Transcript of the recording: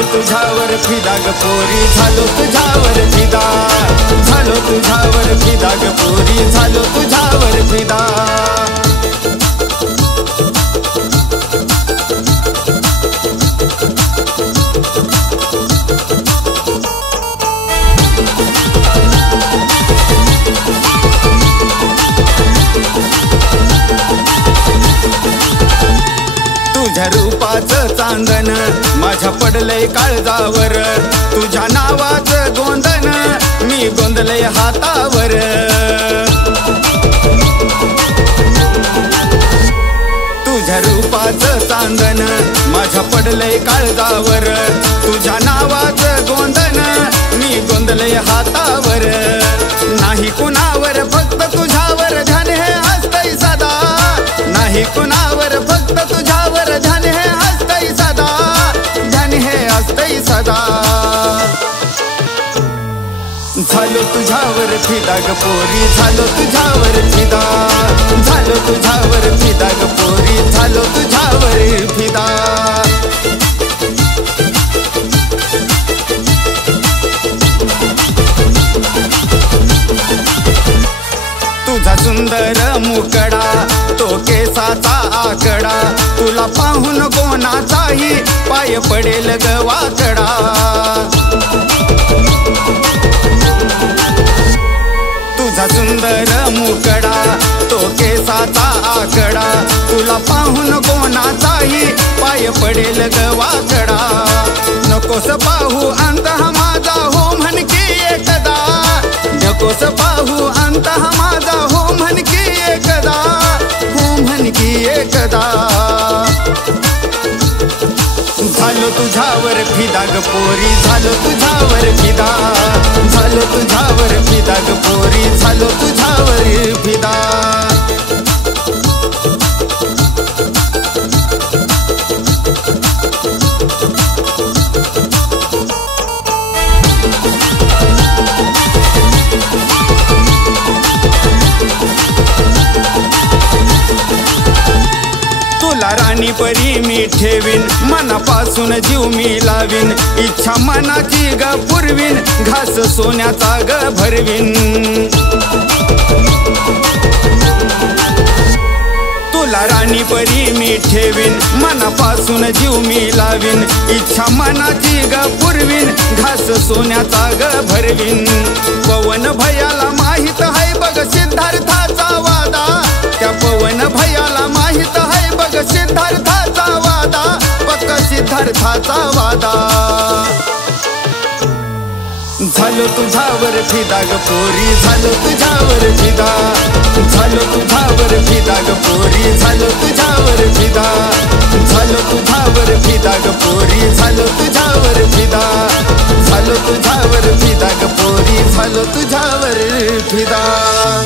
झालो तुझ्यावर फिदा ग पोरी, झालो तुझ्यावर फिदा, झालो तुझ्यावर फिदा ग पोरी, झालो तुझ्यावर फिदा। तुझ्या रूपाचं चांदन माझ्या पडलंय काळजावर, तुझ्या नावाचं गोंधन मी गोंधलय हातावर। तुझ्या रूपाचं चांदन माझ्या पडलंय काळजावर, तुझ्या नावाचं गोंधन मी गोंधलय हातावर। नाही कुणावर फक्त तुझ्यावर ध्यान हे असतंय सदा, नाही कुणावर फक्त तुझ्यावर ध्यान हे असतंय सदा, ध्यान हे असतंय सदा। झालो तुझ्यावर फिदा ग पोरी, झालो तुझ्यावर फिदा, झालो तुझ्यावर फिदा ग पोरी, झालो तुझ्यावर फिदा। तुझा सुंदर मुकडा तो केसाचा आकडा, तुला पाहून कोणाचाही पाय पडेल ग वाकडा। तुझा सुंदर मुकडा तो केसाचा आकडा, तुला पाहून कोणाचाही पाय पडेल ग वाकडा। नकोस पाहू अंत हा माझा हो म्हण की एकदा, नकोस पाहू अंत हा माझा हो म्हण की एकदा, हो म्हण की एकदा। झालो तुझ्यावर फिदा ग पोरी, झालो तुझ्यावर फिदा, झालो तुझ्यावर फिदा ग पोरी, झालो तुझ्यावर फिदा। तुला राणी परी मी ठेवीन, मनापासून जीव मी लावीन, इच्छा मनाची ग पुरवीन, घास सोन्याचा ग भरवीन। तुला राणी परी मी ठेवीन, मनापासून जीव मी लावीन, इच्छा मनाची ग पुरवीन, घास सोन्याचा ग भरवीन। पवन भयाला माहित है बघ सिद्धार्थाचा वादा, त्या पवन भयाला माहित है बघ सिद्धार्थाचा वादा, पक्का सिद्धार्थाचा वादा। झालो तुझ्यावर फिदा ग पोरी, झालो तुझ्यावर फिदा, झालो तुझ्यावर फिदा ग पोरी, झालो तुझ्यावर फिदा, झालो तुझ्यावर फिदा ग पोरी, झालो तुझ्यावर फिदा, झालो तुझ्यावर फिदा ग पोरी, झालो तुझ्यावर फिदा।